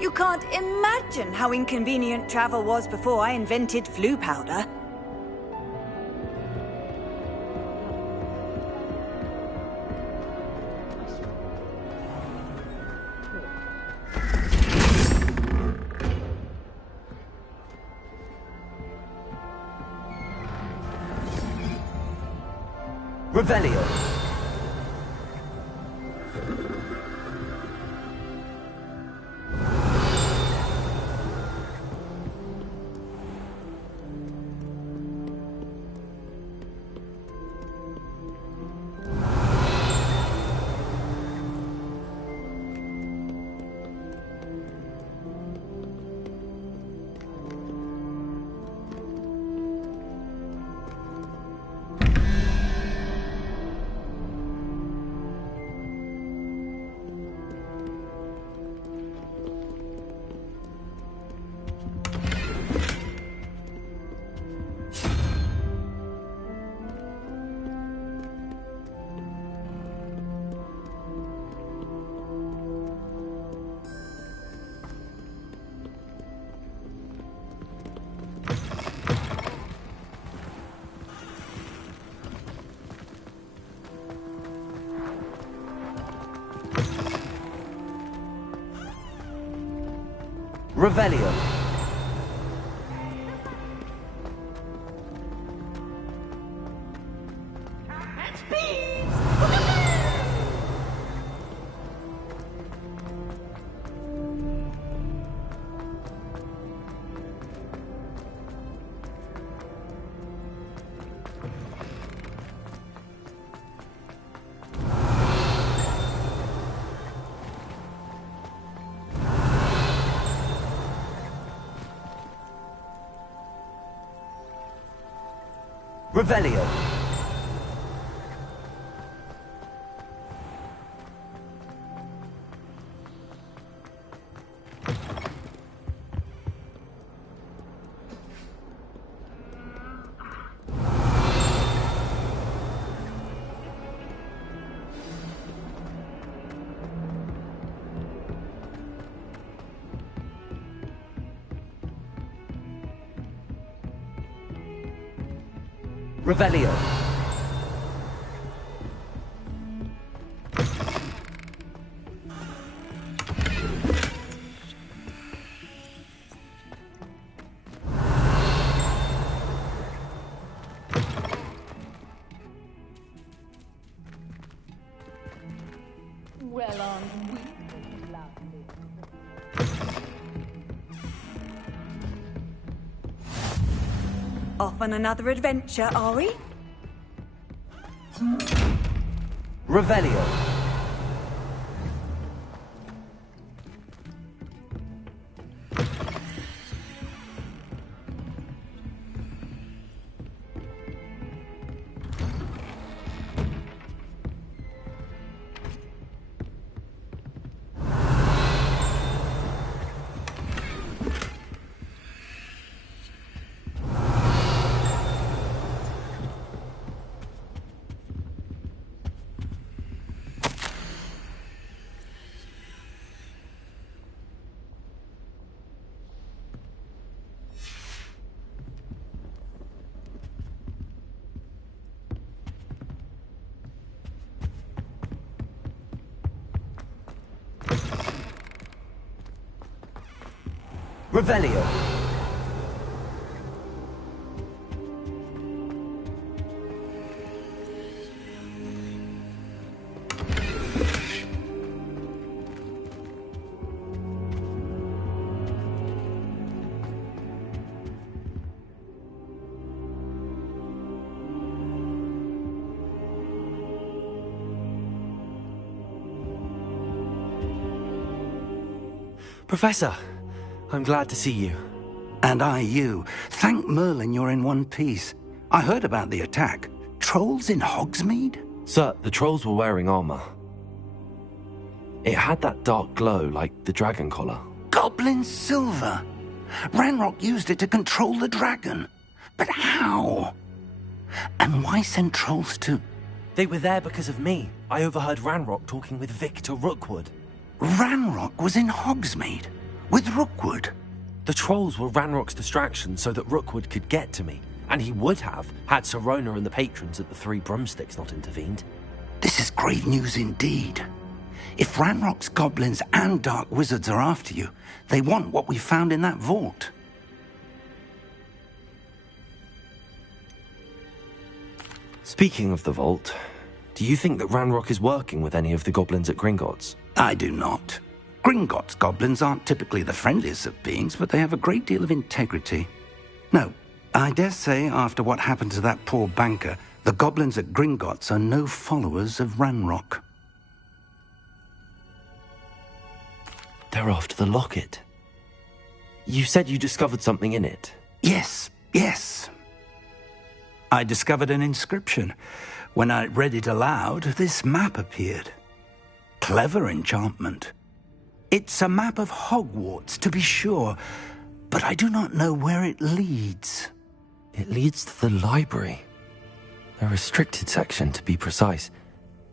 You can't imagine how inconvenient travel was before I invented flu powder. Revelio. Revelio. Revelio. Revelio. Well, aren't we lovely? Off on another adventure, are we? Revelio. Revelio. Professor, I'm glad to see you. And I you. Thank Merlin you're in one piece. I heard about the attack. Trolls in Hogsmeade? Sir, the trolls were wearing armor. It had that dark glow like the dragon collar. Goblin silver! Ranrock used it to control the dragon. But how? And why send trolls to... They were there because of me. I overheard Ranrock talking with Victor Rookwood. Ranrock was in Hogsmeade? With Rookwood? The trolls were Ranrock's distraction so that Rookwood could get to me, and he would have had Sirona and the patrons at the Three Broomsticks not intervened. This is grave news indeed. If Ranrock's goblins and dark wizards are after you, they want what we found in that vault. Speaking of the vault, do you think that Ranrock is working with any of the goblins at Gringotts? I do not. Gringotts goblins aren't typically the friendliest of beings, but they have a great deal of integrity. No, I dare say after what happened to that poor banker, the goblins at Gringotts are no followers of Ranrock. They're after the locket. You said you discovered something in it. Yes. I discovered an inscription. When I read it aloud, this map appeared. Clever enchantment. It's a map of Hogwarts, to be sure, but I do not know where it leads. It leads to the library. A restricted section, to be precise,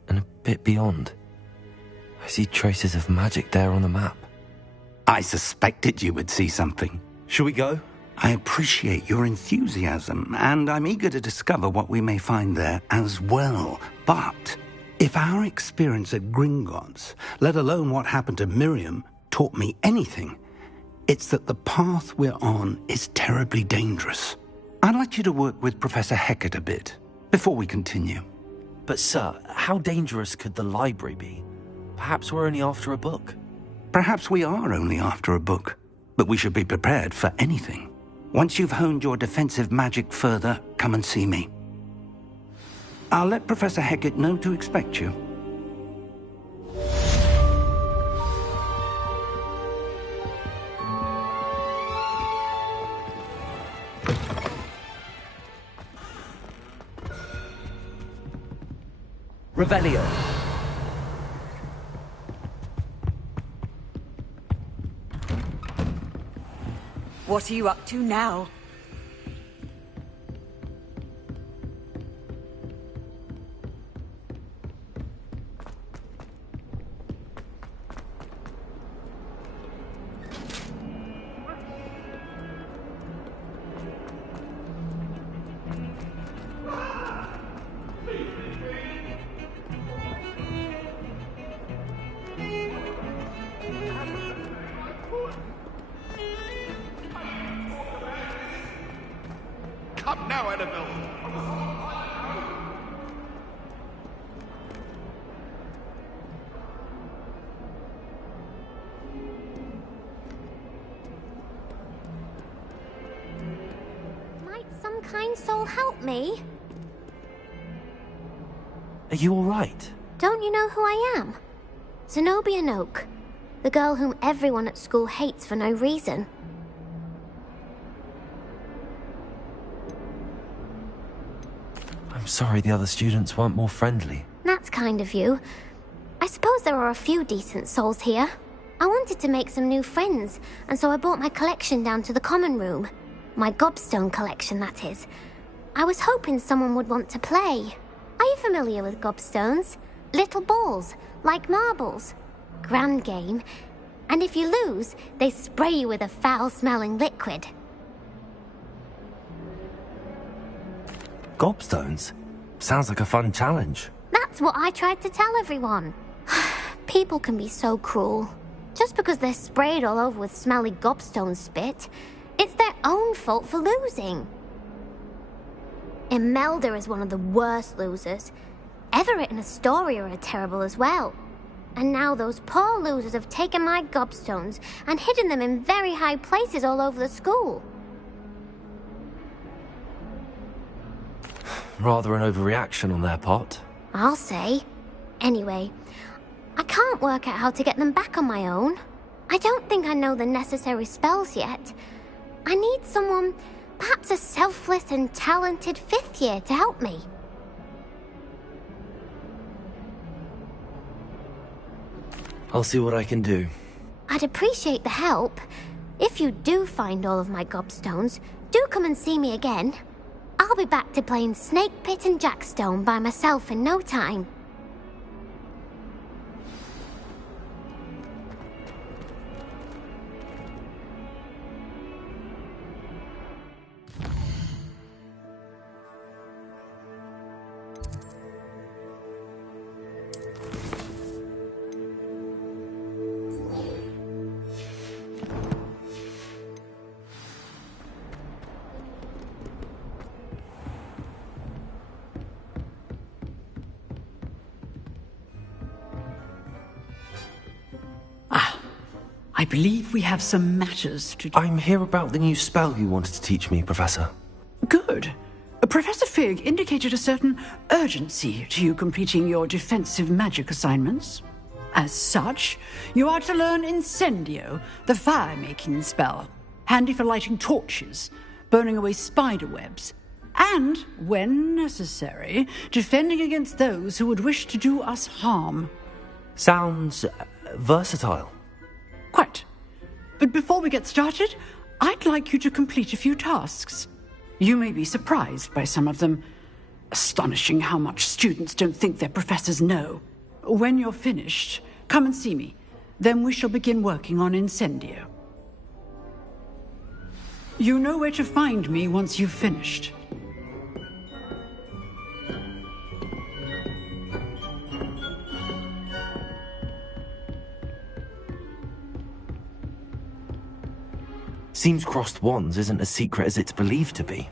and a bit beyond. I see traces of magic there on the map. I suspected you would see something. Shall we go? I appreciate your enthusiasm, and I'm eager to discover what we may find there as well. But if our experience at Gringotts, let alone what happened to Miriam, taught me anything, it's that the path we're on is terribly dangerous. I'd like you to work with Professor Hecat a bit before we continue. But sir, how dangerous could the library be? Perhaps we're only after a book. Perhaps we are only after a book, but we should be prepared for anything. Once you've honed your defensive magic further, come and see me. I'll let Professor Hecat know to expect you. Revelio. What are you up to now? Come now, Annabelle! Might some kind soul help me? Are you all right? Don't you know who I am? Zenobia Noak, the girl whom everyone at school hates for no reason. I'm sorry the other students weren't more friendly. That's kind of you. I suppose there are a few decent souls here. I wanted to make some new friends, and so I brought my collection down to the common room. My gobstone collection, that is. I was hoping someone would want to play. Are you familiar with gobstones? Little balls, like marbles. Grand game. And if you lose, they spray you with a foul-smelling liquid. Gobstones? Sounds like a fun challenge. That's what I tried to tell everyone. People can be so cruel. Just because they're sprayed all over with smelly gobstone spit, it's their own fault for losing. Imelda is one of the worst losers. Everett and Astoria are terrible as well. And now those poor losers have taken my gobstones and hidden them in very high places all over the school. Rather an overreaction on their part. I'll say. Anyway, I can't work out how to get them back on my own. I don't think I know the necessary spells yet. I need someone, perhaps a selfless and talented fifth year to help me. I'll see what I can do. I'd appreciate the help. If you do find all of my gobstones, do come and see me again. I'll be back to playing Snake Pit and Jackstone by myself in no time. I believe we have some matters to do. I'm here about the new spell you wanted to teach me, Professor. Good. Professor Fig indicated a certain urgency to you completing your defensive magic assignments. As such, you are to learn Incendio, the fire-making spell, handy for lighting torches, burning away spider webs, and, when necessary, defending against those who would wish to do us harm. Sounds versatile. Quite. But before we get started, I'd like you to complete a few tasks. You may be surprised by some of them. Astonishing how much students don't think their professors know. When you're finished, come and see me. Then we shall begin working on Incendio. You know where to find me once you've finished. Seems crossed wands isn't as secret as it's believed to be.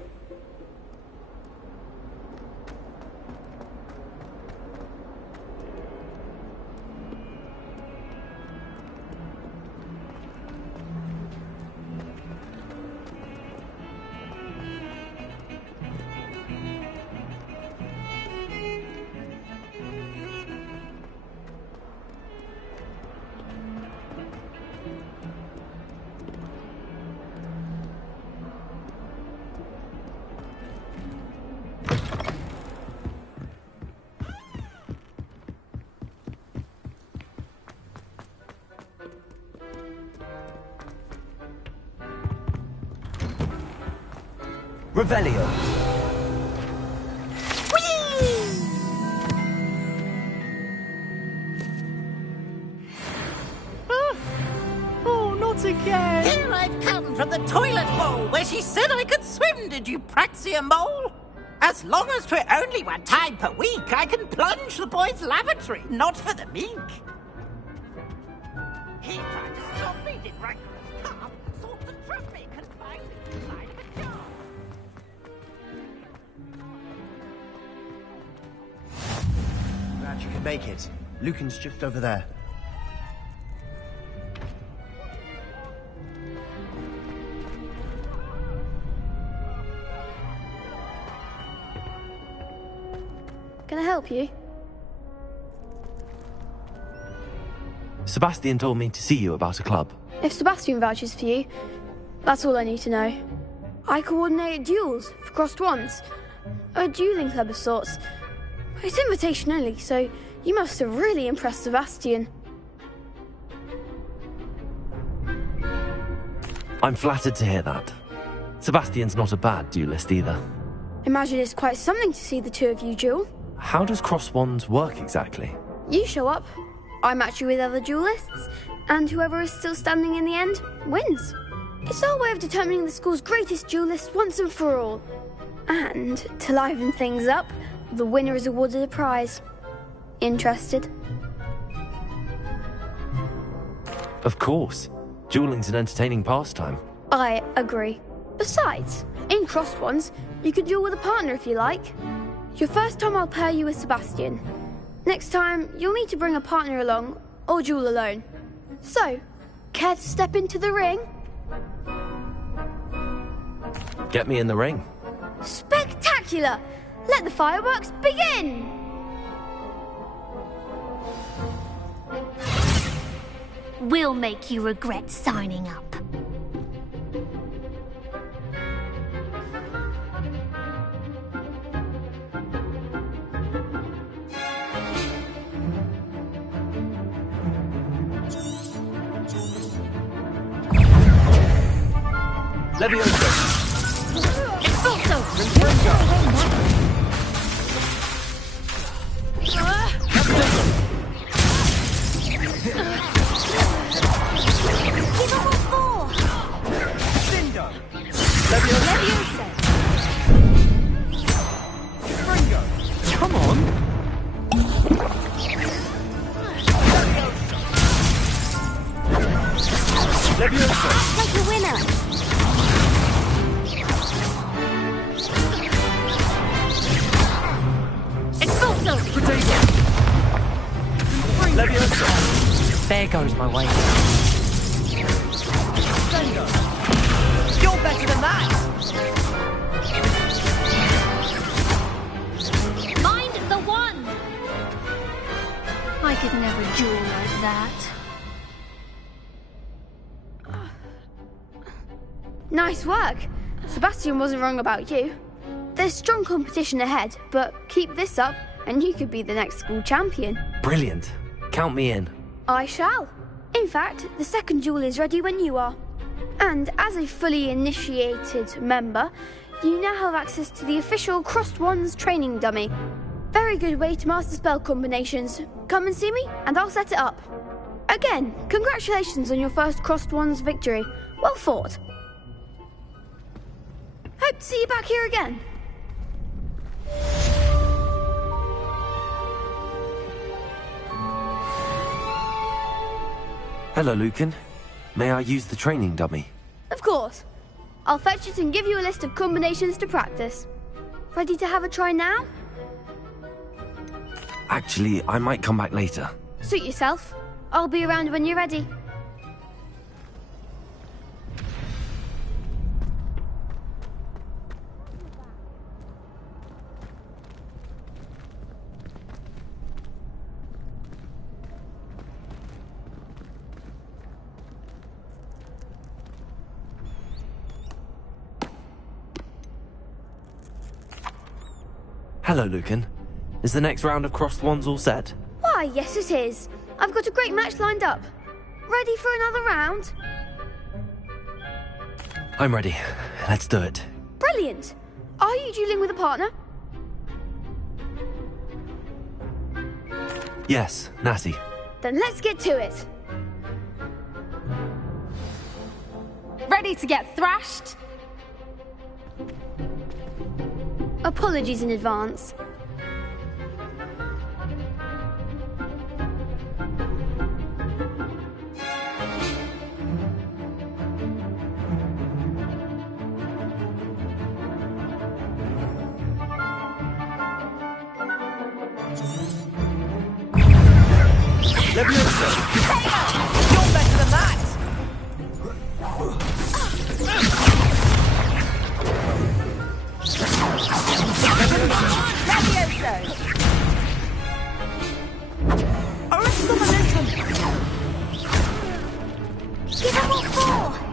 Revelio. Oh, not again! Here I've come from the toilet bowl where she said I could swim, did you praxia mole? As long as 'twere only one time per week, I can plunge the boy's lavatory, not for the meek. He tried to stop me, did right calf, sought to trap me, confined me inside of a jar. Glad you could make it. Lucan's just over there. Can I help you? Sebastian told me to see you about a club. If Sebastian vouches for you, that's all I need to know. I coordinate duels for crossed wands. A dueling club of sorts. It's invitation only, so you must have really impressed Sebastian. I'm flattered to hear that. Sebastian's not a bad duelist either. Imagine it's quite something to see the two of you duel. How does cross wands work exactly? You show up, I match you with other duelists, and whoever is still standing in the end wins. It's our way of determining the school's greatest duelist once and for all. And, to liven things up, the winner is awarded a prize. Interested? Of course. Dueling's an entertaining pastime. I agree. Besides, in crossed ones, you can duel with a partner if you like. Your first time I'll pair you with Sebastian. Next time, you'll need to bring a partner along, or duel alone. So, care to step into the ring? Get me in the ring. Spectacular! Let the fireworks begin! We'll make you regret signing up. Leviosa. Expulso! Give up more! Cindo. Leviosa! Ringo. Come on! Leviosa. Like a winner! Expulso! Leviosa. There goes my way. duel like that. Nice work. Sebastian wasn't wrong about you. There's strong competition ahead, but keep this up and you could be the next school champion. Brilliant. Count me in. I shall. In fact, the second duel is ready when you are. And as a fully initiated member, you now have access to the official Crossed Wands training dummy. Very good way to master spell combinations. Come and see me, and I'll set it up. Again, congratulations on your first Crossed Wands victory. Well fought. Hope to see you back here again. Hello, Lucan. May I use the training dummy? Of course. I'll fetch it and give you a list of combinations to practice. Ready to have a try now? Actually, I might come back later. Suit yourself. I'll be around when you're ready. Hello, Lucan. Is the next round of Crossed Wands all set? Why, yes it is. I've got a great match lined up. Ready for another round? I'm ready. Let's do it. Brilliant. Are you dueling with a partner? Yes, Natty. Then let's get to it. Ready to get thrashed? Apologies in advance. Leviosa! You're better than that! Arrest the momentum! Give him all four!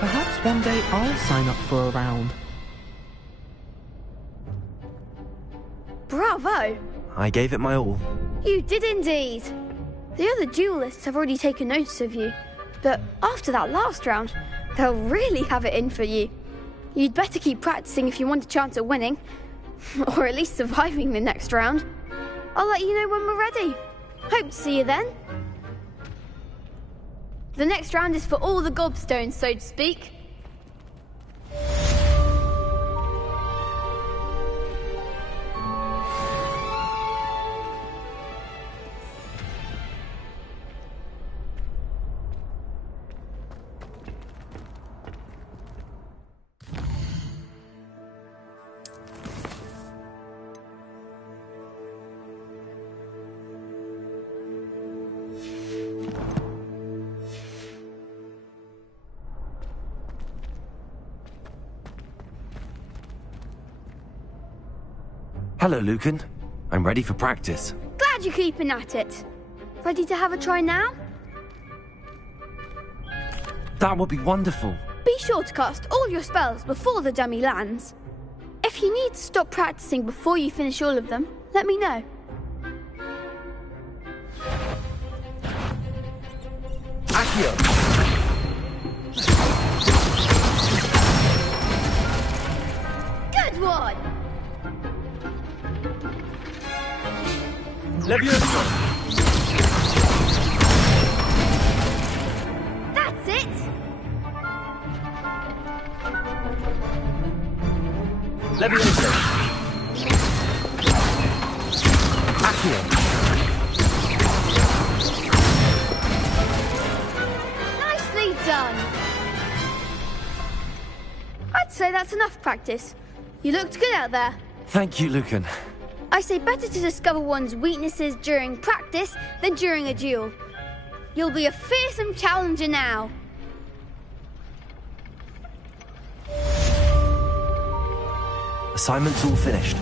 Perhaps one day I'll sign up for a round. Bravo! I gave it my all. You did indeed. The other duelists have already taken notice of you, but after that last round, they'll really have it in for you. You'd better keep practicing if you want a chance at winning, or at least surviving the next round. I'll let you know when we're ready. Hope to see you then. The next round is for all the gobstones, so to speak. Hello, Lucan. I'm ready for practice. Glad you're keeping at it. Ready to have a try now? That would be wonderful. Be sure to cast all your spells before the dummy lands. If you need to stop practicing before you finish all of them, let me know. Accio! Good one! Leviosa! That's it! Leviosa! Accio! Nicely done! I'd say that's enough practice. You looked good out there. Thank you, Lucan. I say better to discover one's weaknesses during practice than during a duel. You'll be a fearsome challenger now. Assignment's all finished.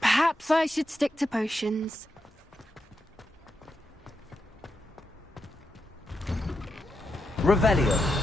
Perhaps I should stick to potions. Revelio.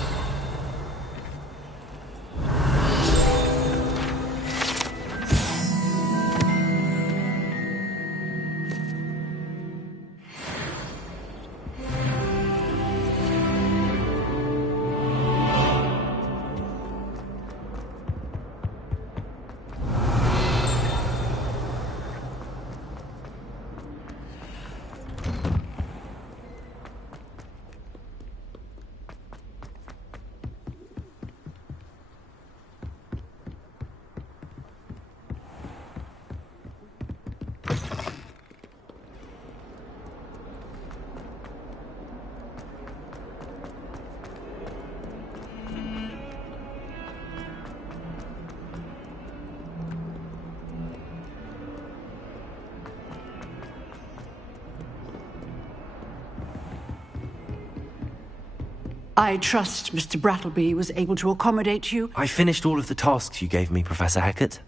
I trust Mr. Brattleby was able to accommodate you. I finished all of the tasks you gave me, Professor Hecat.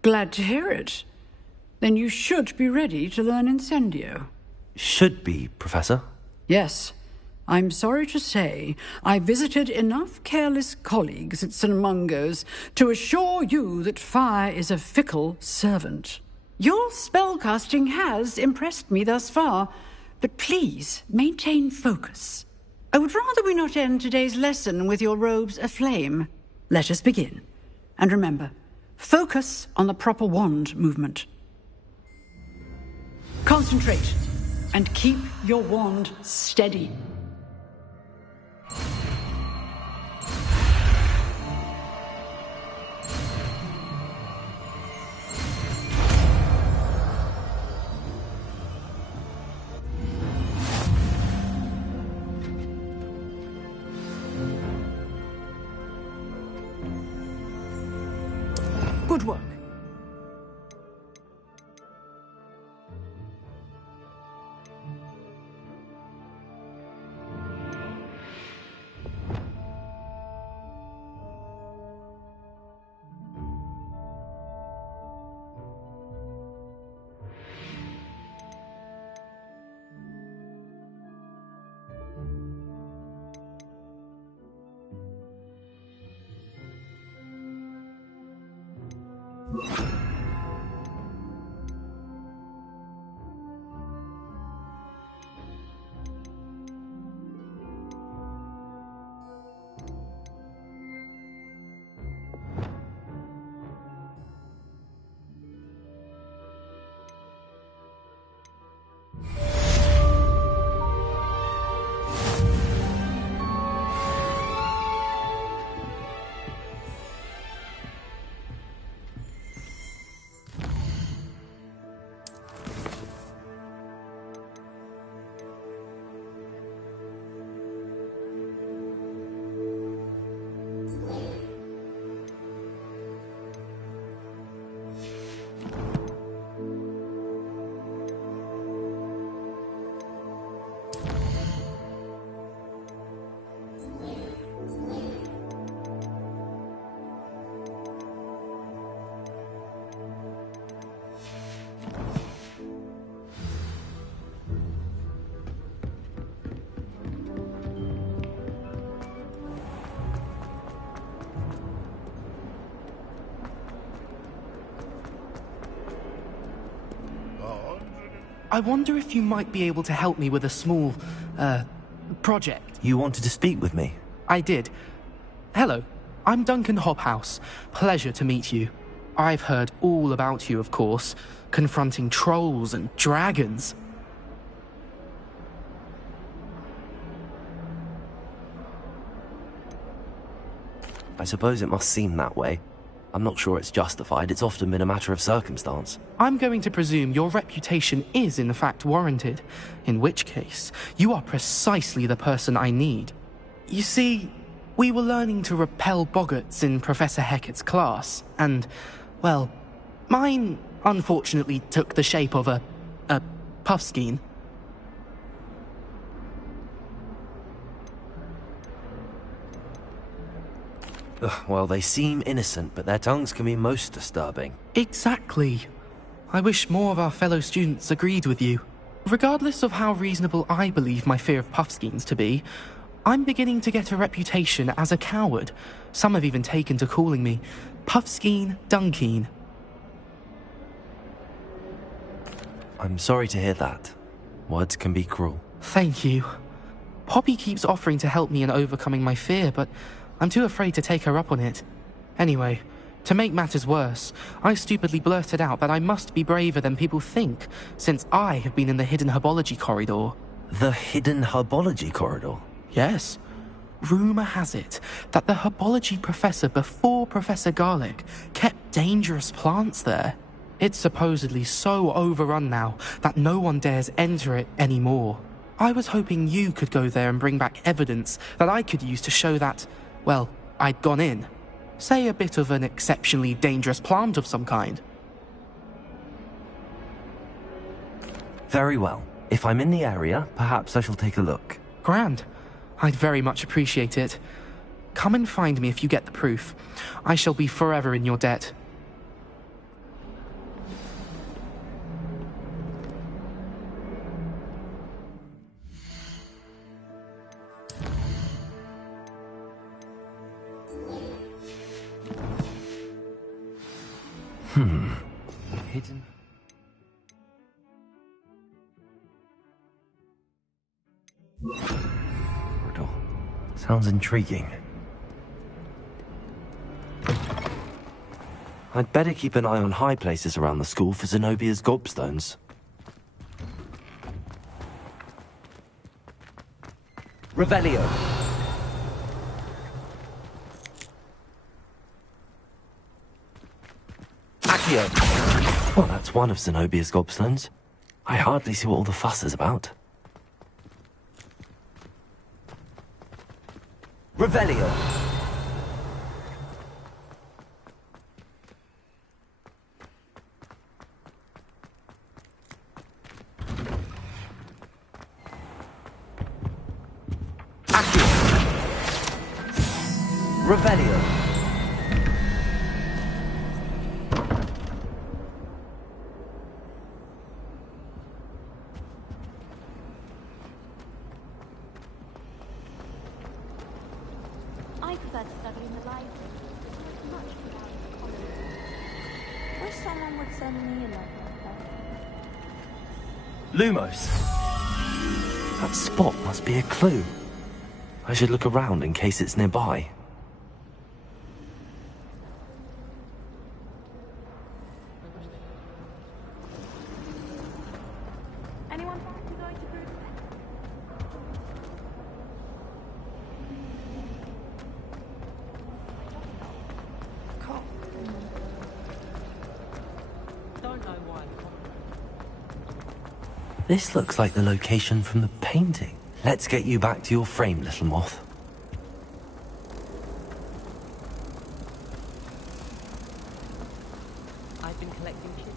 Glad to hear it. Then you should be ready to learn Incendio. Should be, Professor. Yes. I'm sorry to say, I visited enough careless colleagues at St. Mungo's to assure you that fire is a fickle servant. Your spellcasting has impressed me thus far, but please maintain focus. I would rather we not end today's lesson with your robes aflame. Let us begin. And remember, focus on the proper wand movement. Concentrate, and keep your wand steady. Good work. I wonder if you might be able to help me with a small, project. You wanted to speak with me? I did. Hello, I'm Duncan Hobhouse. Pleasure to meet you. I've heard all about you, of course, confronting trolls and dragons. I suppose it must seem that way. I'm not sure it's justified. It's often been a matter of circumstance. I'm going to presume your reputation is in fact warranted, in which case, you are precisely the person I need. You see, we were learning to repel boggarts in Professor Hecat's class, and, well, mine unfortunately took the shape of a puffskein. Well, they seem innocent, but their tongues can be most disturbing. Exactly. I wish more of our fellow students agreed with you. Regardless of how reasonable I believe my fear of puffskeins to be, I'm beginning to get a reputation as a coward. Some have even taken to calling me Puffskeen Dunkeen. I'm sorry to hear that. Words can be cruel. Thank you. Poppy keeps offering to help me in overcoming my fear, but I'm too afraid to take her up on it. Anyway, to make matters worse, I stupidly blurted out that I must be braver than people think, since I have been in the hidden herbology corridor. The hidden herbology corridor? Yes. Rumour has it that the herbology professor before Professor Garlic kept dangerous plants there. It's supposedly so overrun now that no one dares enter it anymore. I was hoping you could go there and bring back evidence that I could use to show that, well, I'd gone in. Say a bit of an exceptionally dangerous plant of some kind. Very well. If I'm in the area, perhaps I shall take a look. Grand. I'd very much appreciate it. Come and find me if you get the proof. I shall be forever in your debt. Hidden. Corridor. Sounds intriguing. I'd better keep an eye on high places around the school for Zenobia's gobstones. Revelio. Well, that's one of Zenobia's gobstones. I hardly see what all the fuss is about. Revelio. Revelio. I prefer to study in the library. It's much without college. Wish someone would send me a letter. Lumos. That spot must be a clue. I should look around in case it's nearby. Anyone fancy going to group next? Don't know why. This looks like the location from the painting. Let's get you back to your frame, little moth. I've been collecting shit.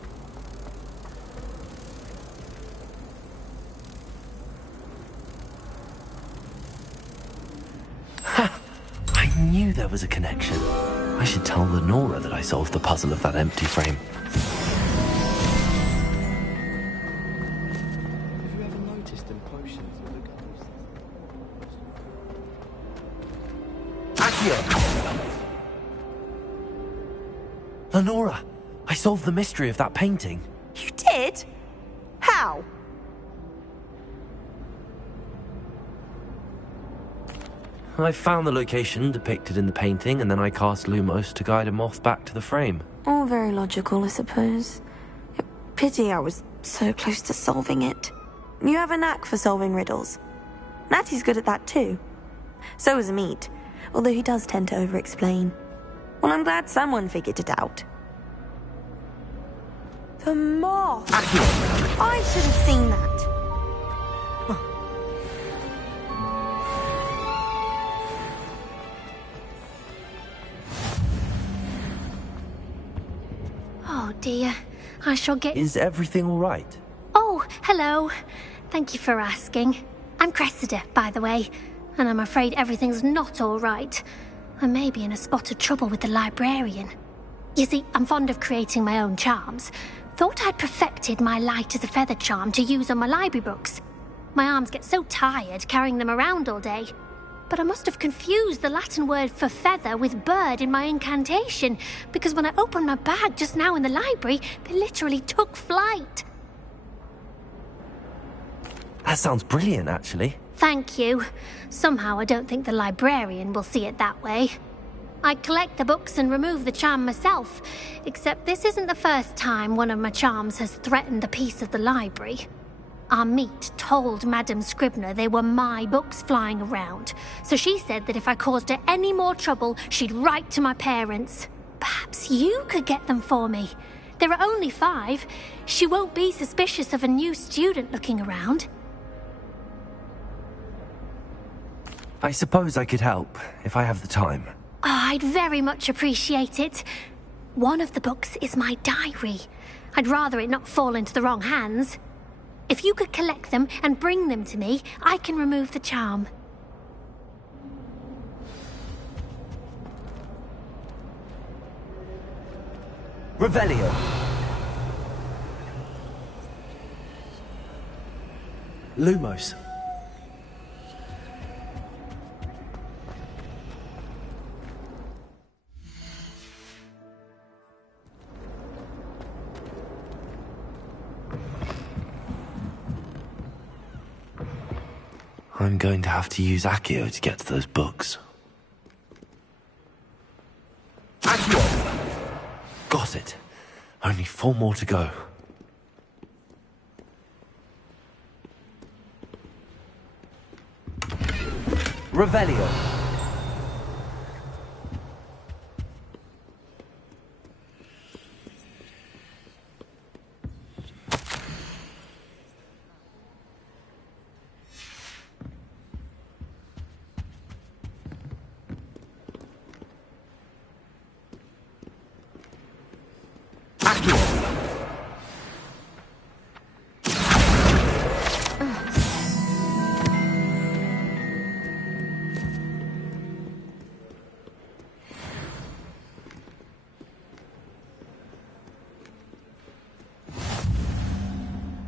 Ha! I knew there was a connection. I should tell Lenora that I solved the puzzle of that empty frame. Lenora, I solved the mystery of that painting. You did? How? I found the location depicted in the painting, and then I cast Lumos to guide a moth back to the frame. All very logical, I suppose. Pity I was so close to solving it. You have a knack for solving riddles. Natty's good at that too. So is Meat, although he does tend to over-explain. Well, I'm glad someone figured it out. The moth! I should have seen that. Oh dear, I shall get... Is everything all right? Oh, hello. Thank you for asking. I'm Cressida, by the way, and I'm afraid everything's not all right. I may be in a spot of trouble with the librarian. You see, I'm fond of creating my own charms. Thought I'd perfected my light as a feather charm to use on my library books. My arms get so tired carrying them around all day. But I must have confused the Latin word for feather with bird in my incantation, because when I opened my bag just now in the library, they literally took flight. That sounds brilliant, actually. Thank you. Somehow I don't think the librarian will see it that way. I collect the books and remove the charm myself, except this isn't the first time one of my charms has threatened the peace of the library. Our Meat told Madame Scribner they were my books flying around, so she said that if I caused her any more trouble, she'd write to my parents. Perhaps you could get them for me. There are only 5. She won't be suspicious of a new student looking around. I suppose I could help, if I have the time. Oh, I'd very much appreciate it. One of the books is my diary. I'd rather it not fall into the wrong hands. If you could collect them and bring them to me, I can remove the charm. Revelio. Lumos. I'm going to have to use Accio to get to those books. Accio! Got it. Only 4 more to go. Revelio.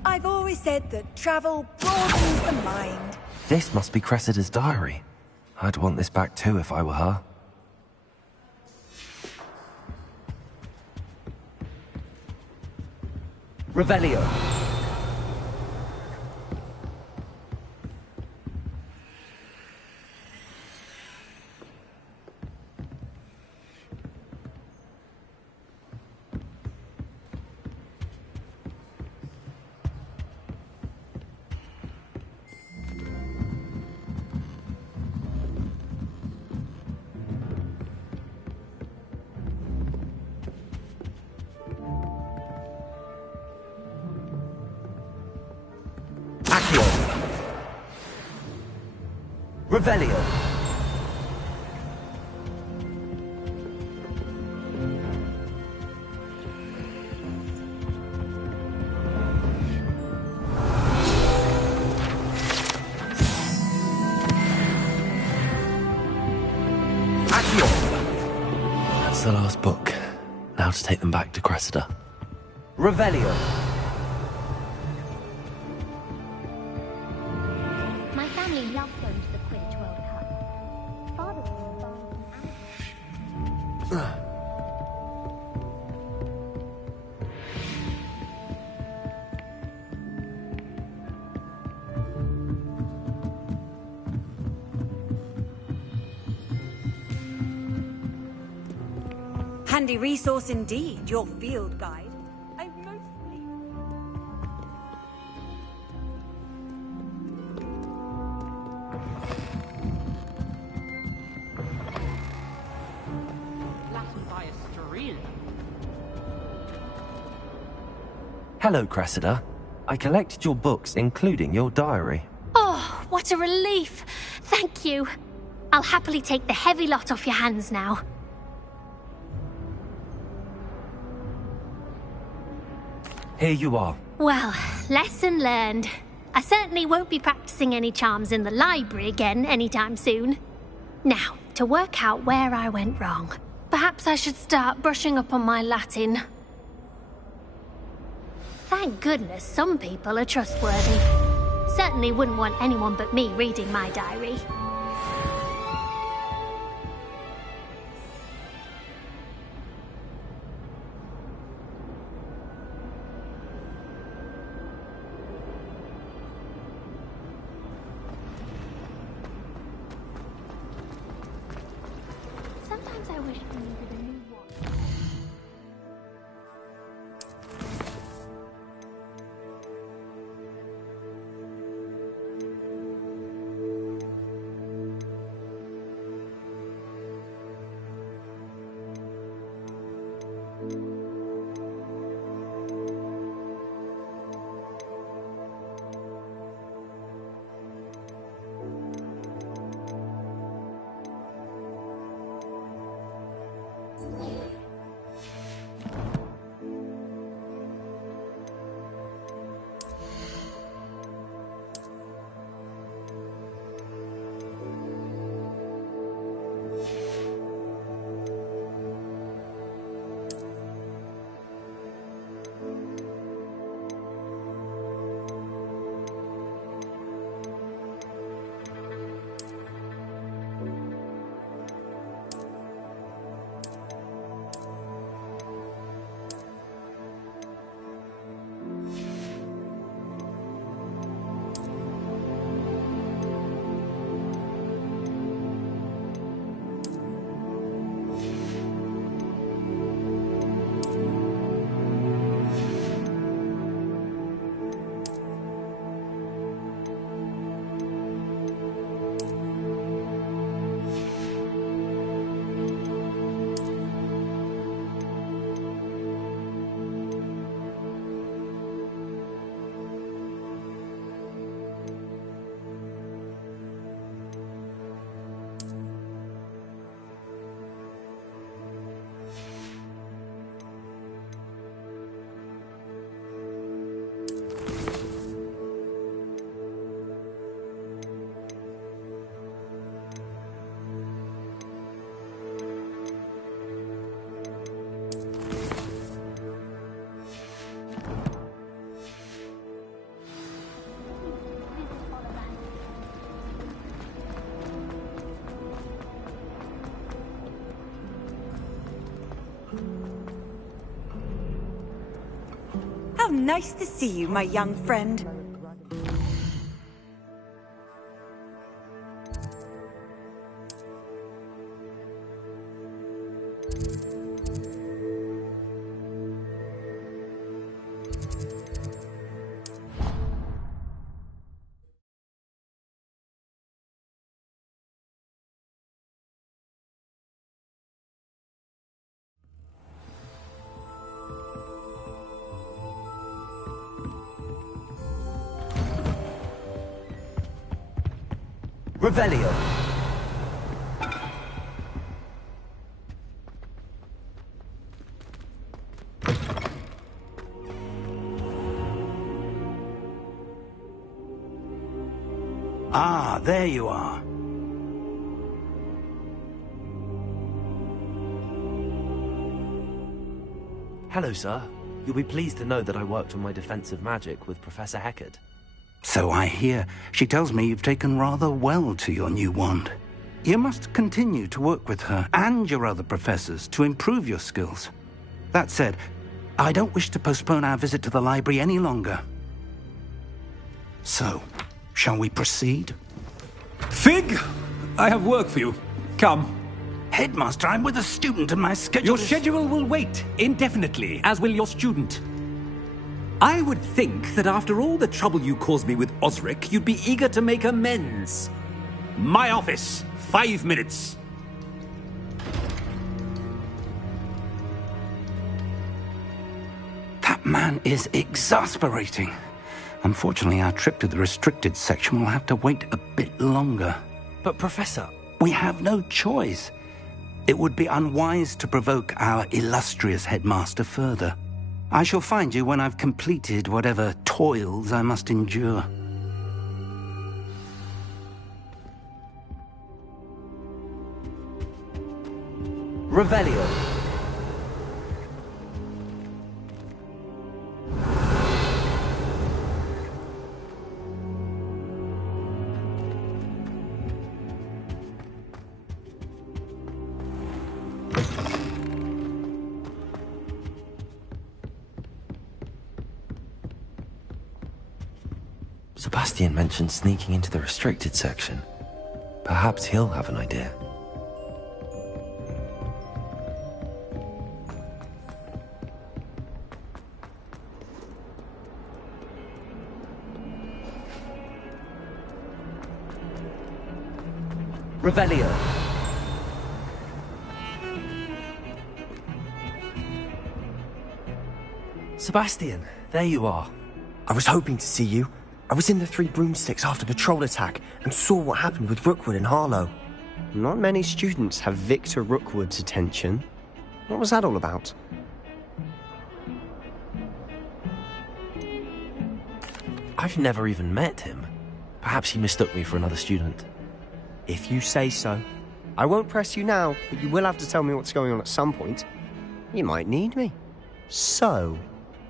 I've always said that travel broadens the mind. This must be Cressida's diary. I'd want this back too if I were her. Revelio. Revelio. That's the last book. Now to take them back to Cressida. Revelio. My family loves going to the Quidditch World Cup. Father was involved in Handy resource indeed, your field guide. I mostly... Latin by Australia. Hello, Cressida. I collected your books, including your diary. Oh, what a relief. Thank you. I'll happily take the heavy lot off your hands now. Here you are. Well, lesson learned. I certainly won't be practicing any charms in the library again anytime soon. Now, to work out where I went wrong. Perhaps I should start brushing up on my Latin. Thank goodness some people are trustworthy. Certainly wouldn't want anyone but me reading my diary. Sometimes I wish I needed a new one. How nice to see you, my young friend. Revelio. Ah, there you are. Hello, sir. You'll be pleased to know that I worked on my defensive magic with Professor Hecat. So I hear. She tells me you've taken rather well to your new wand. You must continue to work with her and your other professors to improve your skills. That said, I don't wish to postpone our visit to the library any longer. So, shall we proceed? Fig, I have work for you. Come. Headmaster, I'm with a student and my schedule Your schedule will wait indefinitely, as will your student. I would think that after all the trouble you caused me with Osric, you'd be eager to make amends. My office, 5 minutes. That man is exasperating. Unfortunately, our trip to the restricted section will have to wait a bit longer. But, Professor... We have no choice. It would be unwise to provoke our illustrious headmaster further. I shall find you when I've completed whatever toils I must endure. Revelio. Sebastian mentioned sneaking into the restricted section. Perhaps he'll have an idea. Revelio. Sebastian, there you are. I was hoping to see you. I was in the Three Broomsticks after the troll attack and saw what happened with Rookwood and Harlow. Not many students have Victor Rookwood's attention. What was that all about? I've never even met him. Perhaps he mistook me for another student. If you say so. I won't press you now, but you will have to tell me what's going on at some point. You might need me. So,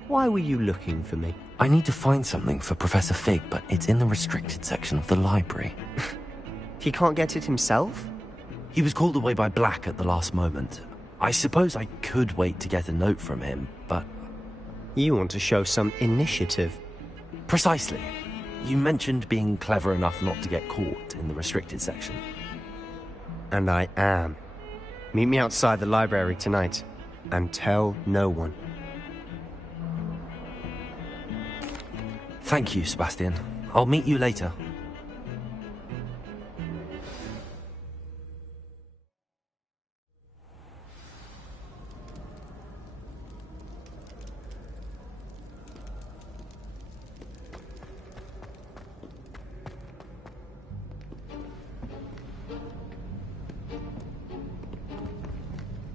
why were you looking for me? I need to find something for Professor Fig, but it's in the restricted section of the library. He can't get it himself? He was called away by Black at the last moment. I suppose I could wait to get a note from him, but... You want to show some initiative. Precisely. You mentioned being clever enough not to get caught in the restricted section. And I am. Meet me outside the library tonight, and tell no one. Thank you, Sebastian. I'll meet you later.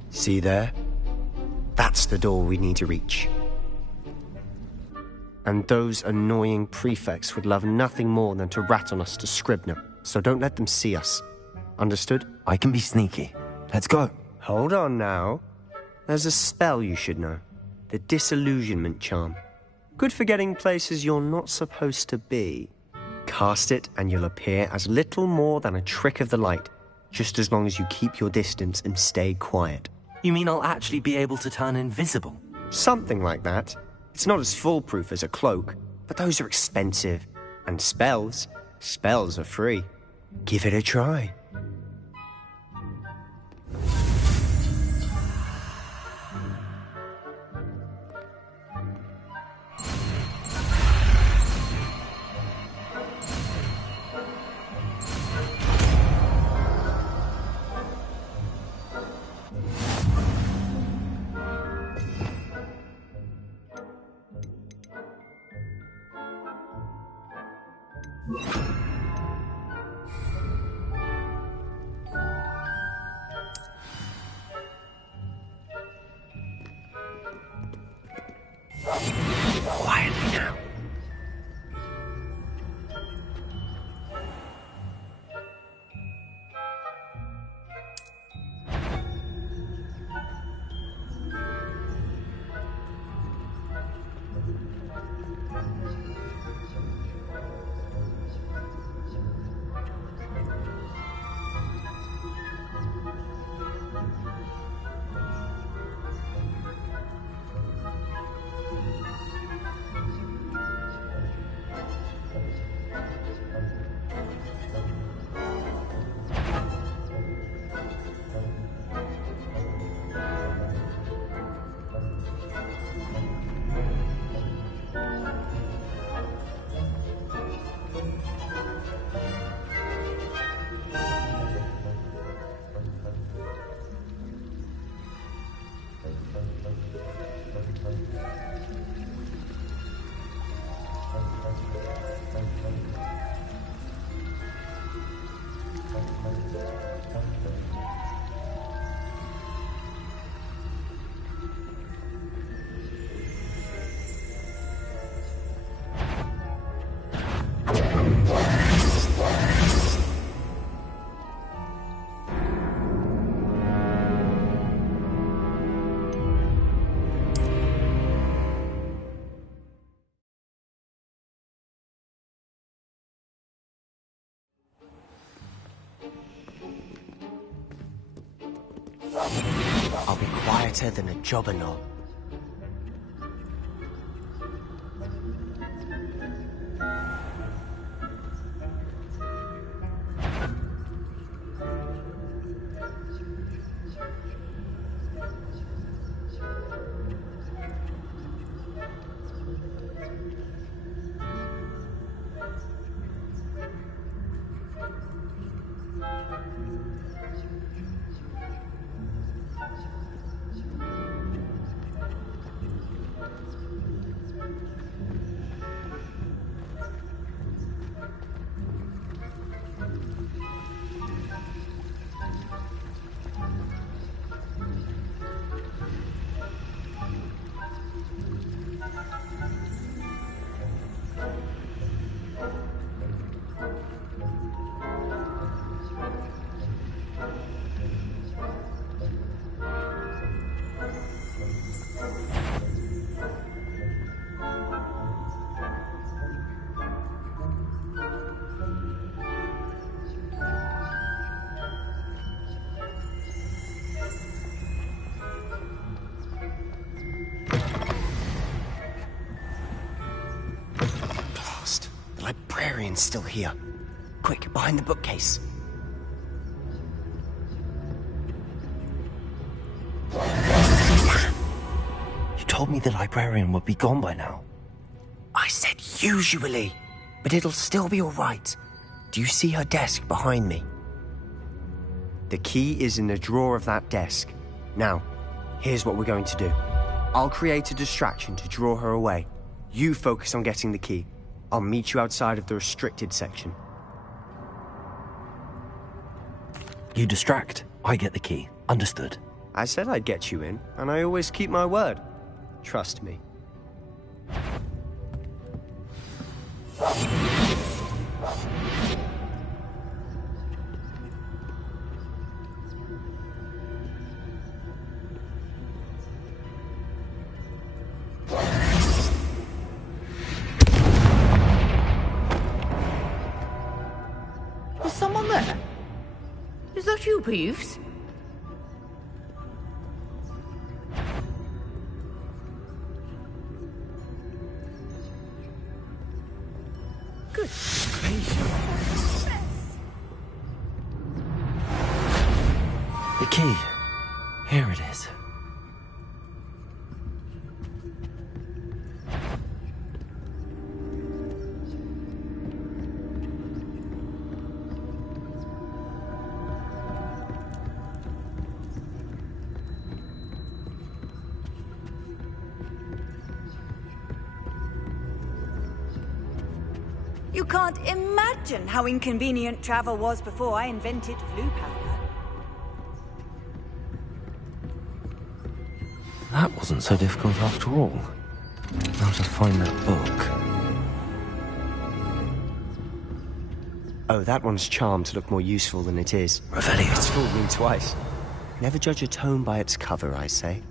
See there? That's the door we need to reach. And those annoying prefects would love nothing more than to rat on us to Scribner, so don't let them see us. Understood? I can be sneaky. Let's go. Hold on now. There's a spell you should know. The Disillusionment Charm. Good for getting places you're not supposed to be. Cast it and you'll appear as little more than a trick of the light, just as long as you keep your distance and stay quiet. You mean I'll actually be able to turn invisible? Something like that. It's not as foolproof as a cloak, but those are expensive. And spells are free. Give it a try. Quietly now. I'll be quieter than a jobberknoll. The librarian's still here. Quick, behind the bookcase. You told me the librarian would be gone by now. I said usually, but it'll still be all right. Do you see her desk behind me? The key is in the drawer of that desk. Now, here's what we're going to do. I'll create a distraction to draw her away. You focus on getting the key. I'll meet you outside of the restricted section. You distract, I get the key. Understood. I said I'd get you in, and I always keep my word. Trust me. Is someone there? Is that you, Peeves? Good gracious. The key. Here it is. You can't imagine how inconvenient travel was before I invented flu powder. That wasn't so difficult after all. Now to find that book. Oh, that one's charmed to look more useful than it is. Revelio. It's fooled me twice. Never judge a tome by its cover, I say.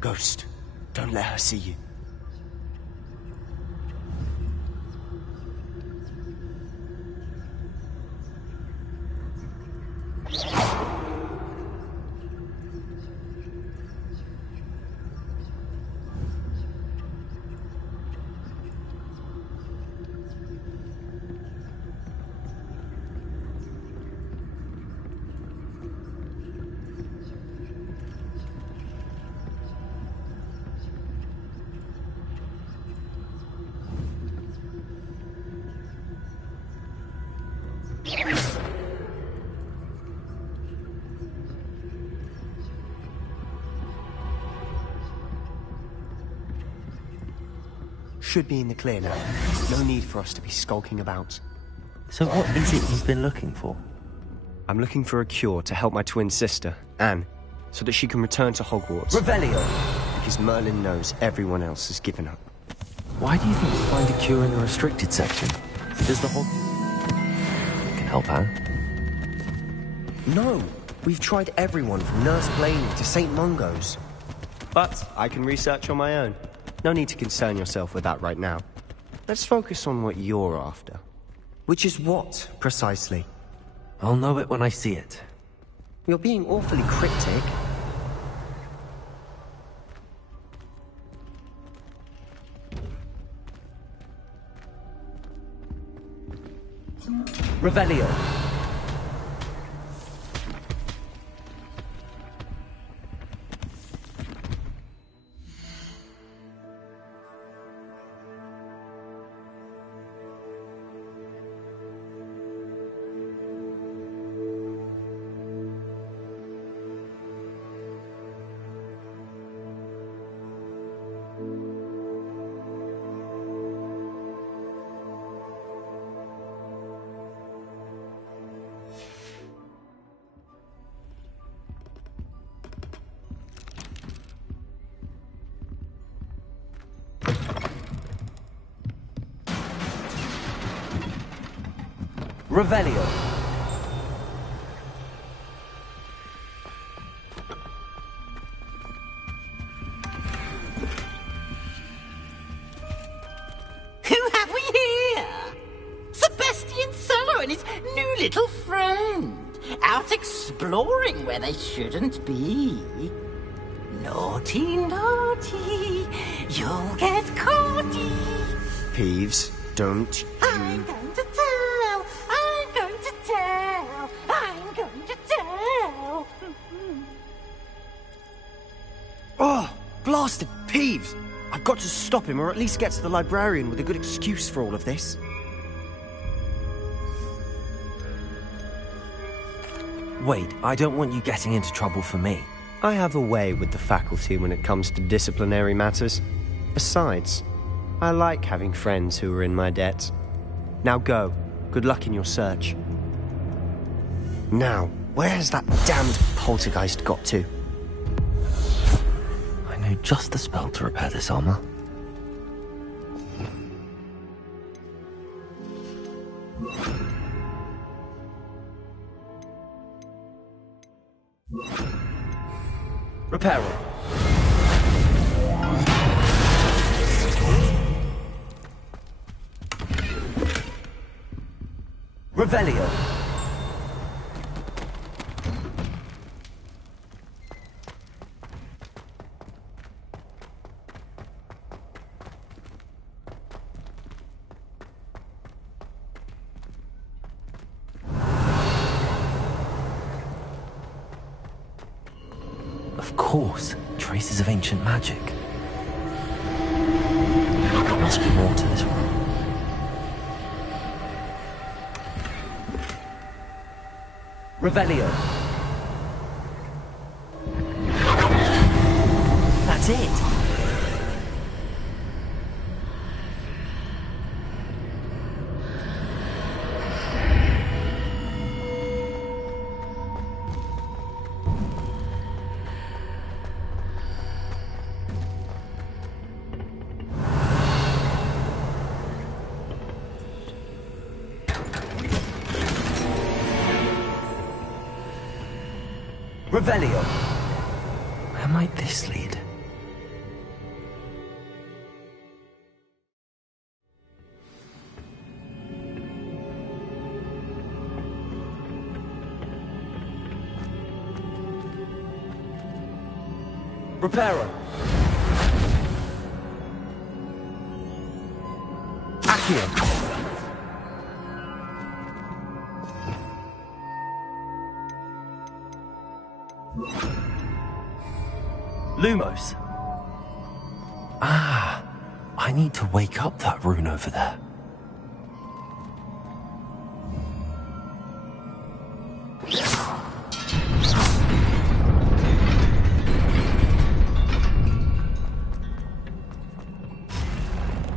Ghost, don't let her see you. Should be in the clear now. No need for us to be skulking about. So what is it you've been looking for? I'm looking for a cure to help my twin sister, Anne, so that she can return to Hogwarts. Revelio! Because Merlin knows everyone else has given up. Why do you think we'll find a cure in the restricted section? Does the can help Anne? No! We've tried everyone from Nurse Blaney to St. Mungo's. But I can research on my own. No need to concern yourself with that right now. Let's focus on what you're after. Which is what, precisely? I'll know it when I see it. You're being awfully cryptic. Revelio. Revelio. Who have we here? Sebastian Cello and his new little friend. Out exploring where they shouldn't be. Naughty, naughty. You'll get caughty. Peeves, don't you... I'm going to tell. I'm going to tell. I'm going to tell. Oh, blasted Peeves! I've got to stop him, or at least get to the librarian with a good excuse for all of this. Wait, I don't want you getting into trouble for me. I have a way with the faculty when it comes to disciplinary matters. Besides, I like having friends who are in my debt. Now go. Good luck in your search. Now, where has that damned poltergeist got to? I know just the spell to repair this armor. Repair it. Revelio. Of course, traces of ancient magic. There must be more to this room. Revelio. That's it. Revelio. Where might this lead? Reparo. Accio. Lumos. Ah, I need to wake up that rune over there.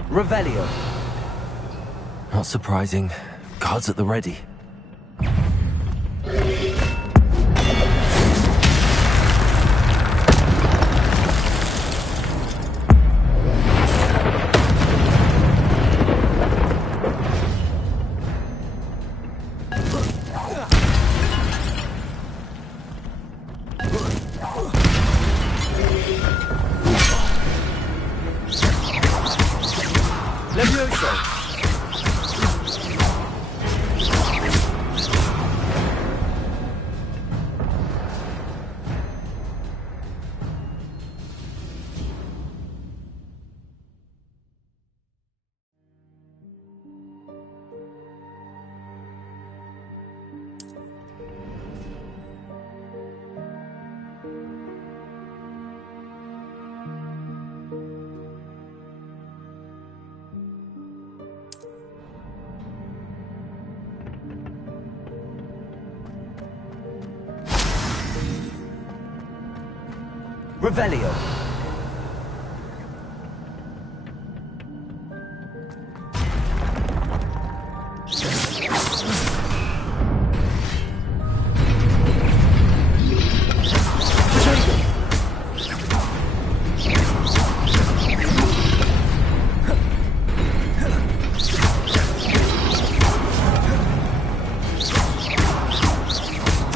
Revelio. Not surprising. Guards at the ready. Revelio.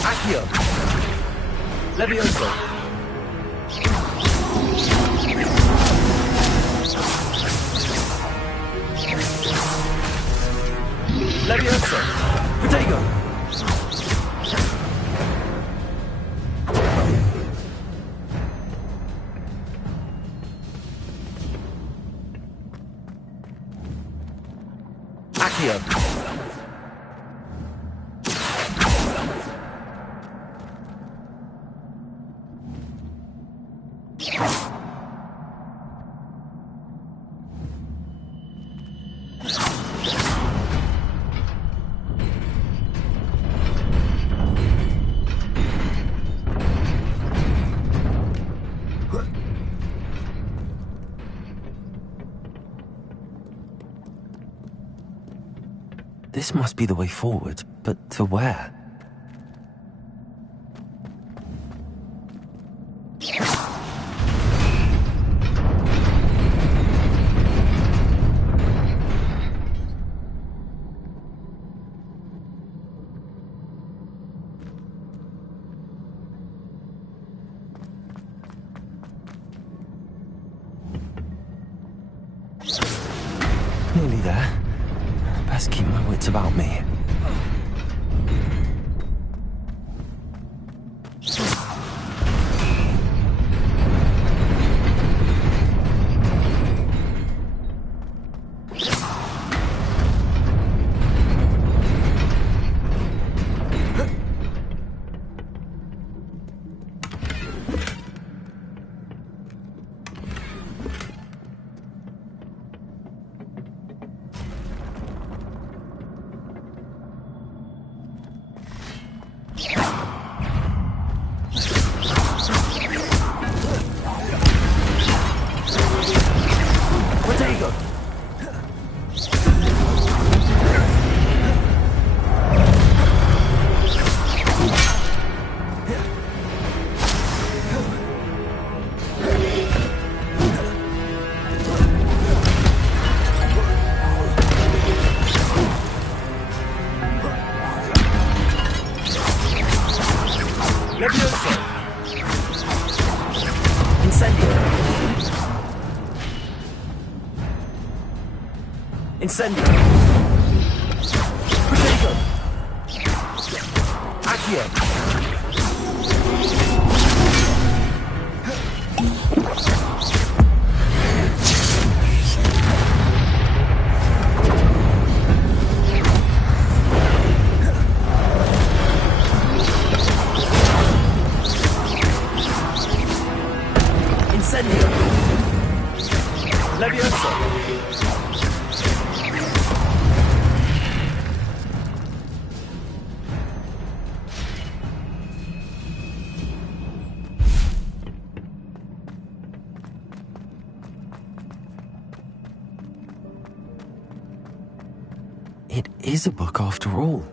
Accio. Levioso. Levioso. Protego. Accio. This must be the way forward, but to where? Nearly there. Best keep my wits about me. Incendio. Protego. Accio. Incendio! Levioso! It is a book after all.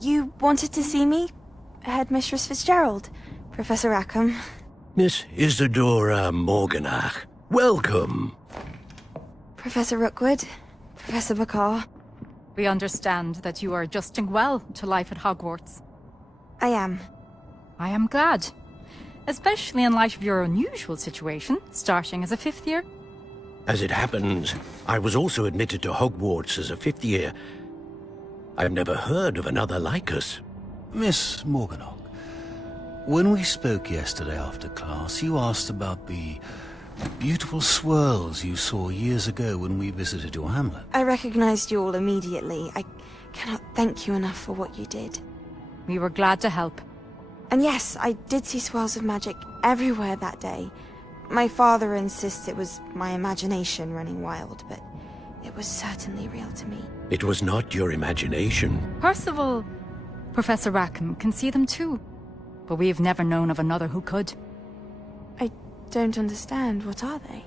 You wanted to see me? Headmistress Fitzgerald? Professor Rackham? Miss Isadora Morganach, welcome. Professor Rookwood? Professor Bakar? We understand that you are adjusting well to life at Hogwarts. I am. I am glad. Especially in light of your unusual situation, starting as a 5th year. As it happens, I was also admitted to Hogwarts as a 5th year. I've never heard of another like us. Miss Morganach, when we spoke yesterday after class, you asked about the beautiful swirls you saw years ago when we visited your hamlet. I recognized you all immediately. I cannot thank you enough for what you did. We were glad to help. And yes, I did see swirls of magic everywhere that day. My father insists it was my imagination running wild, but it was certainly real to me. It was not your imagination. Percival, Professor Rackham can see them too. But we have never known of another who could. I don't understand. What are they?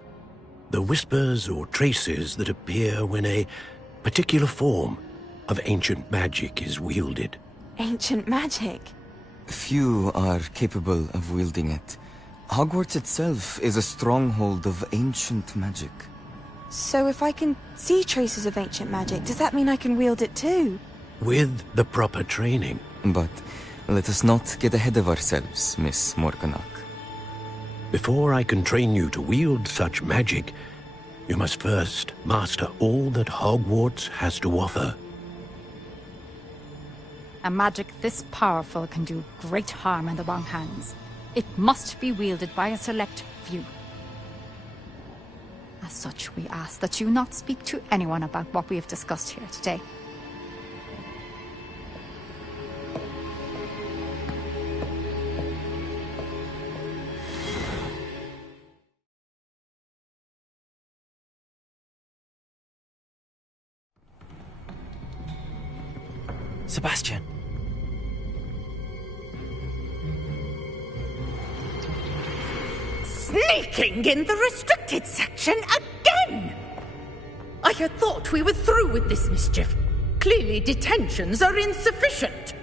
The whispers or traces that appear when a particular form of ancient magic is wielded. Ancient magic? Few are capable of wielding it. Hogwarts itself is a stronghold of ancient magic. So if I can see traces of ancient magic, does that mean I can wield it too? With the proper training. But let us not get ahead of ourselves, Miss Morganach. Before I can train you to wield such magic, you must first master all that Hogwarts has to offer. A magic this powerful can do great harm in the wrong hands. It must be wielded by a select few. As such, we ask that you not speak to anyone about what we have discussed here today. Sebastian. Sneaking in the restricted section again! I had thought we were through with this mischief. Clearly detentions are insufficient.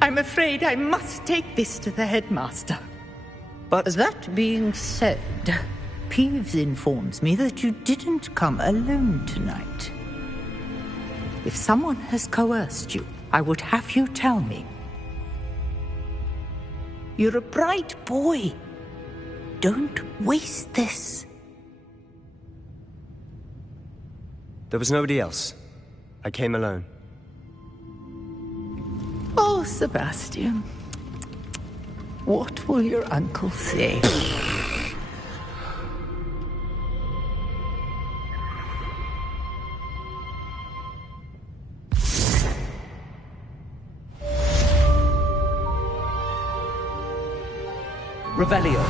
I'm afraid I must take this to the headmaster. But that being said, Peeves informs me that you didn't come alone tonight. If someone has coerced you, I would have you tell me. You're a bright boy. Don't waste this. There was nobody else. I came alone. Oh, Sebastian. What will your uncle say? Revelio.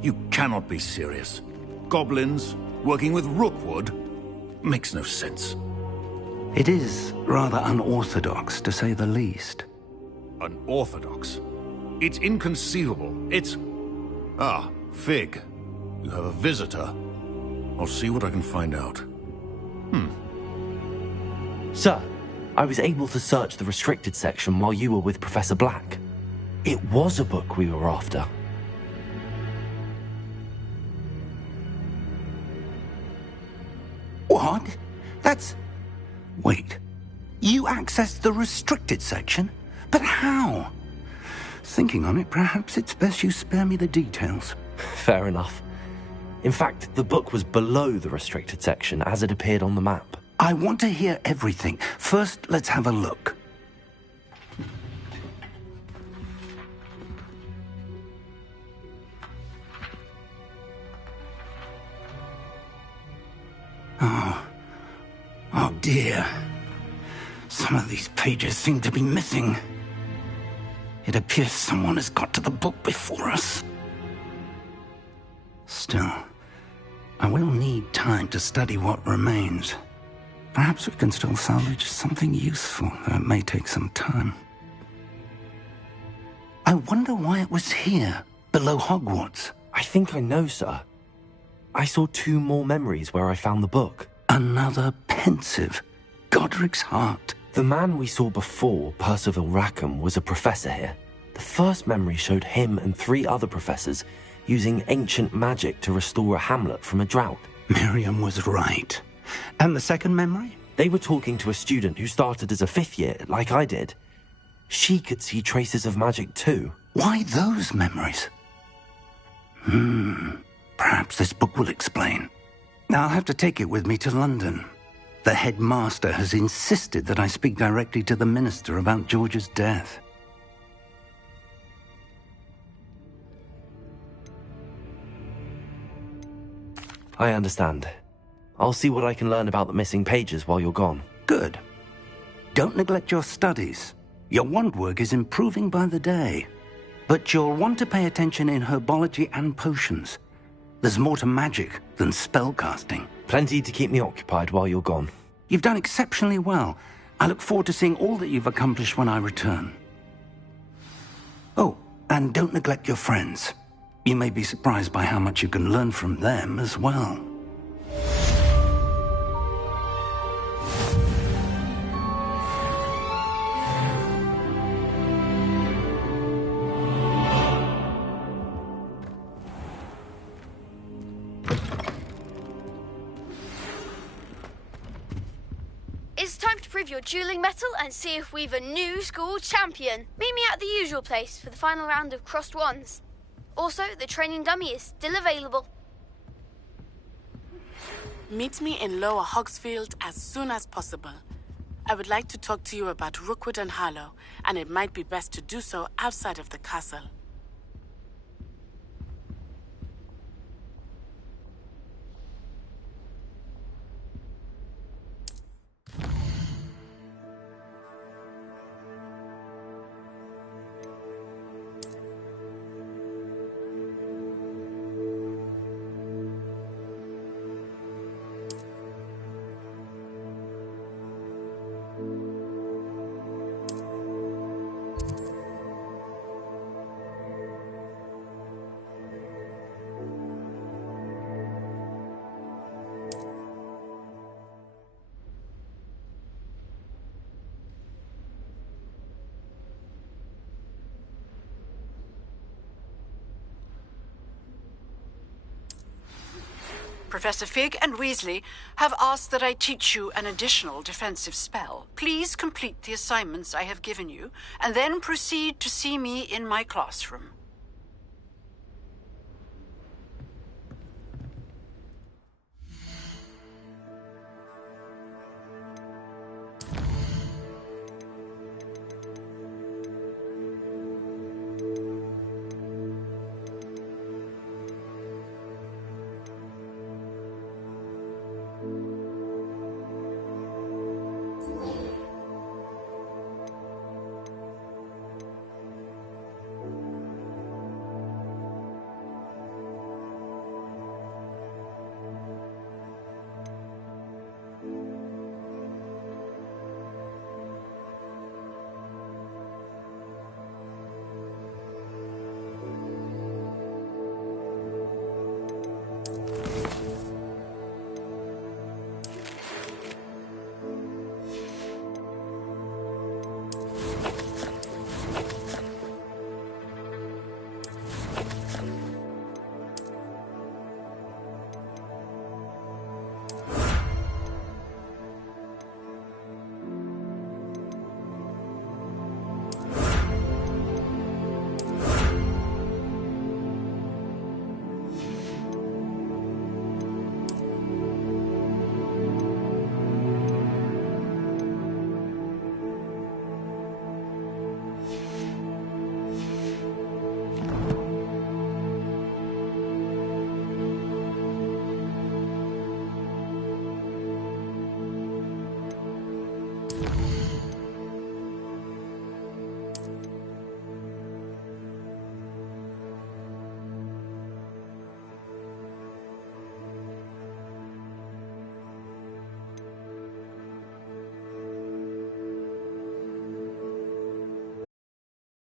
You cannot be serious. Goblins working with Rookwood makes no sense. It is rather unorthodox, to say the least. Unorthodox? It's inconceivable. It's... Ah, Fig. You have a visitor. I'll see what I can find out. Sir, I was able to search the restricted section while you were with Professor Black. It was a book we were after. What? That's... Wait. You accessed the restricted section? But how? Thinking on it, perhaps it's best you spare me the details. Fair enough. In fact, the book was below the restricted section as it appeared on the map. I want to hear everything. First, let's have a look. Oh dear. Some of these pages seem to be missing. It appears someone has got to the book before us. Still, I will need time to study what remains. Perhaps we can still salvage something useful, though it may take some time. I wonder why it was here, below Hogwarts. I think I know, sir. I saw 2 more memories where I found the book. Another pensive. Godric's heart. The man we saw before, Percival Rackham, was a professor here. The first memory showed him and 3 other professors using ancient magic to restore a hamlet from a drought. Miriam was right. And the second memory? They were talking to a student who started as a 5th year, like I did. She could see traces of magic too. Why those memories? Perhaps this book will explain. I'll have to take it with me to London. The headmaster has insisted that I speak directly to the minister about George's death. I understand. I'll see what I can learn about the missing pages while you're gone. Good. Don't neglect your studies. Your wand work is improving by the day. But you'll want to pay attention in herbology and potions. There's more to magic than spellcasting. Plenty to keep me occupied while you're gone. You've done exceptionally well. I look forward to seeing all that you've accomplished when I return. Oh, and don't neglect your friends. You may be surprised by how much you can learn from them as well. It's time to prove your dueling mettle and see if we've a new school champion. Meet me at the usual place for the final round of crossed wands. Also, the training dummy is still available. Meet me in Lower Hogsfield as soon as possible. I would like to talk to you about Rookwood and Harlow, and it might be best to do so outside of the castle. Professor Fig and Weasley have asked that I teach you an additional defensive spell. Please complete the assignments I have given you, and then proceed to see me in my classroom.